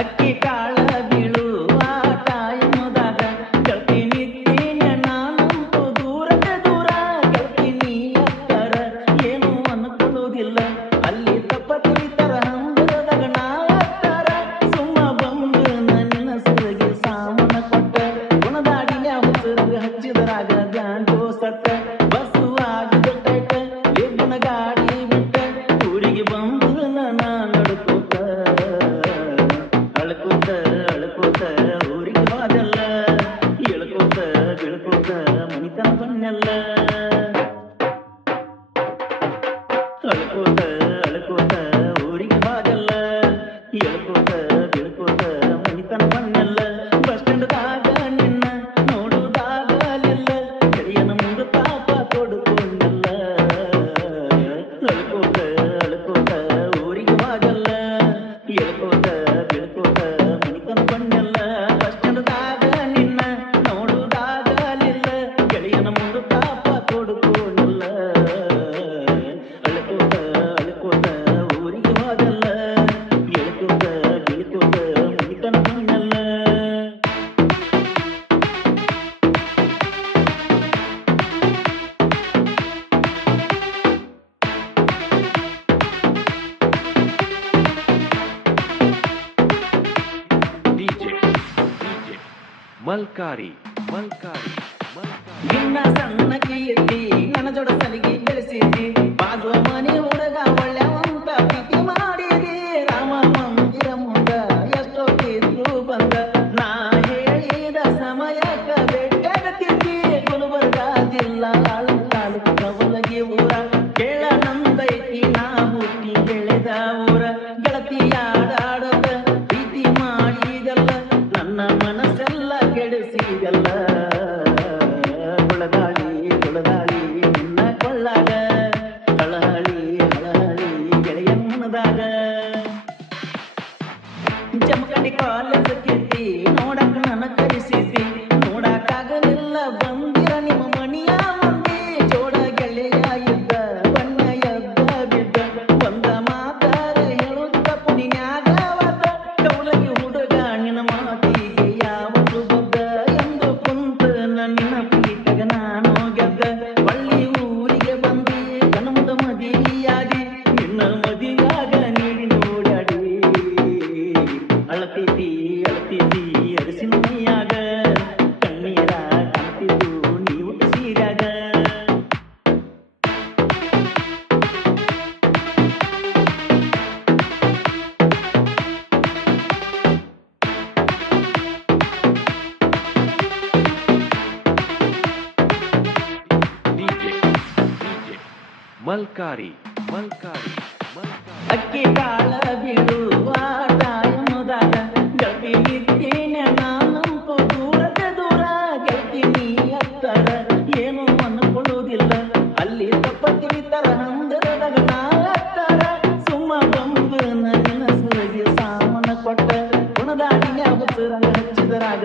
ಅಕ್ಕಿ ಕಾಳ ಬೀಳುವ ಟೈಮದಾಗ ಗೆಳತಿನಿದ್ದೇನೆ ನಾನಂತೂ ದೂರಕ್ಕೆ ದೂರ ಗೆಳತಿನಿ ಅಕ್ಕರ ಏನು ಅನ್ಕೊಳ್ಳೋದಿಲ್ಲ ಅಲ್ಲಿ ತಪ್ಪ ತಿಳಿತರ ಹಂಬರದಾಗ ನಾ ಅಕ್ಕರ ಸುಮ್ಮ ಬಂದು ನನ್ನ ಸುರಗಿ ಸಾಮನ ಕೊಟ್ಟ ಗುಣದಾಡಿನ ಹುಚ್ಚರಾಗ ಹಚ್ಚಿದರಾಗ ಬ್ಯಾಂಡೋ ಸಟ್ಟ ಬಸ್ಸು ಆಗಿದ ಟೈಟ ಲೇಬನ ಗಾಡಿ ಬಿಟ್ಟ ಊರಿಗೆ ಬಂದು ನನ್ನ ನಡ್ಕೋತ ಅಳ್ಕೋತ ಅಳ್ಕೋತ ಊರಿಗೆ ಹೋದಲ್ಲ ಹೇಳ್ಕೋತ ಬೀಳ್ಕೋತ ಮನಿತನ ಬನ್ನೆಲ್ಲ ಅಳ್ಕೋತ ಅಳ್ಕೋತ ಊರಿಗೆ ಹೋದಲ್ಲ ಹೇಳ್ಕೋತ ಬೀಳ್ಕೋತ ಮನಿತನ ಬನ್ನೆಲ್ಲ ಬಸ್ ಸ್ಟ್ಯಾಂಡ್ದಾಗ ನಿನ್ನ ನೋಡುದಾಗಲಿಲ್ಲ ಗೆಳೆಯನ ಮುಂದೆ ತಾಪ ತೊಡ್ಕೊಂಡಲ್ಲ ಅಳ್ಕೋತ ಅಳ್ಕೋತ ಊರಿಗೆ ಹೋದಲ್ಲ ಹೇಳ್ಕೋತ ಬೀಳ್ಕೋತ ಮನಿತನ ಬನ್ನೆಲ್ಲ ಬಸ್ ಸ್ಟ್ಯಾಂಡ್ದಾಗ ನಿನ್ನ ನೋಡುದಾಗಲಿಲ್ಲ ಗೆಳೆಯನ ಮುಂದೆ ತಾಪ ತೊಡ್ಕೊಂಡಲ್ಲ ಅಳ್ಕೋತ ಅಳ್ಕೋತ ಊರಿಗೆ ಹೋದಲ್ಲ ಹೇಳ್ಕೋತ ಬೀಳ್ಕೋತ ಮನಿತನ ಬನ್ನೆಲ್ಲ ಮಲ್ಕಾರಿ ಮಲ್ಕಾರಿ ಮಲ್ಕಾರಿ ನಿನ್ನ ಸಣ್ಣ ಕೀರ್ತಿ ನನ್ನ ಜೋಡ ಸಲಿಗೆ ಬೆಳೆಸಿದಿ ಬಾಜು ಮನೆ ಹುಡುಗ ಒಳ್ಳೆವಂತ ಪ್ರೀತಿ ಮಾಡಿದಿ ರಾಮ ಮಂದಿರ ಮುಂದ ಎಷ್ಟೊತ್ತಿದ್ರು ಬಂದ ನಾ ಹೇಳಿದ ಸಮಯಕ್ಕ ಬೆಟ್ಟಗತ್ತಿದ್ದಿ ಗುಲ್ಬರ್ಗ ಜಿಲ್ಲಾ ತಾಲೂಕು ಕವಲಗಿ ಊರ ಕೇಳ ನಂದೈತಿ ನಾ ಹುಟ್ಟಿ ಬೆಳೆದ ಊರ ಗೆಳತಿಯಾಡಾಡದ ಪ್ರೀತಿ ಮಾಡಿದಲ್ಲ ನನ್ನ ಮನಸ್ಸೆಲ್ಲ ಕೆಡಿಸಿದಲ್ಲ ಗುಳದಾಳಿ ಗುಳದಾಳಿ ನಿನ್ನ ಕೊಳ್ಳಾಗ ಹಳಹಳಿ ಹಳಹಳಿ ಗೆಳೆಯ ಮನದಾಗ ಜಮಖಂಡಿ ಕಾಲೇಜ್ ಕೀರ್ತಿ ನೋಡಕ್ ನನ್ನ ಕರೆಸಿದ್ದಿ ನೋಡಕ್ಕಾಗಲಿಲ್ಲ ಬಂದಿರ ನಿಮ್ಮ ಮಣಿಯ ಮಂದಿ ಜೋಡ ಗೆಳೆಯ ಇದ್ದ ಬಣ್ಣ ಎದ್ದ ಬಿದ್ದ ಒಂದ ಮಾತಾರ ಹೇಳುತ್ತ ಪುಣ್ಯಾಗ ಒದ್ದ ಕೌಲಗಿ ಹುಡುಗ ನಿನ್ನ ಮಾತಿಗೆ ಯಾವತ್ತು ಬದ್ದ ಎಂದು ಕುಂತ ನನ್ನ ಪ್ರೀತಗ ನಾನು ಗೆದ್ದ ಬಳ್ಳಿ ಊರಿಗೆ ಬಂದಿ ಗಣಮದ ಮದಿಯಾಗಿ ನಿನ್ನ ಮದಿಯಾಗ ನೀಡಿ ನೋಡಾಡಿ ಅಳತಿದ್ದಿ ಅಳತಿದ್ದಿ ಅರಸಿನ ಮೈಯಾಗ ಕಣ್ಣೀರ ಕಾಣ್ತಿದ್ದು ನೀವು ಸೀರಾಗ ಡಿಜೆ ಮಲ್ಕಾರಿ ಮಲ್ಕಾರಿ ಮಲ್ಕಾರಿ ಅಕ್ಕಿ ಕಾಳ ಬೀಳುವ ಟೈಮದಾಗ ಗೆಳತಿನಿದ್ದೇನೆ ನಾನಂತೂ ದೂರಕ್ಕೆ ದೂರ ಗೆಳತಿನಿ ಅತ್ತರ ಏನು ಅನ್ಕೊಳ್ಳೋದಿಲ್ಲ ಅಲ್ಲಿ ತಪ್ಪ ತಿಳಿತರ ಹಂದರದಾಗ ನಾ ಅತ್ತರ ಸುಮ್ಮ ಬಂದು ನನ್ನ ಸುರಗಿ ಸಾಮನ ಕೊಟ್ಟ ಗುಣದಾಡಿನ ಹುಚ್ಚರಾಗ ಹಚ್ಚಿದರಾಗ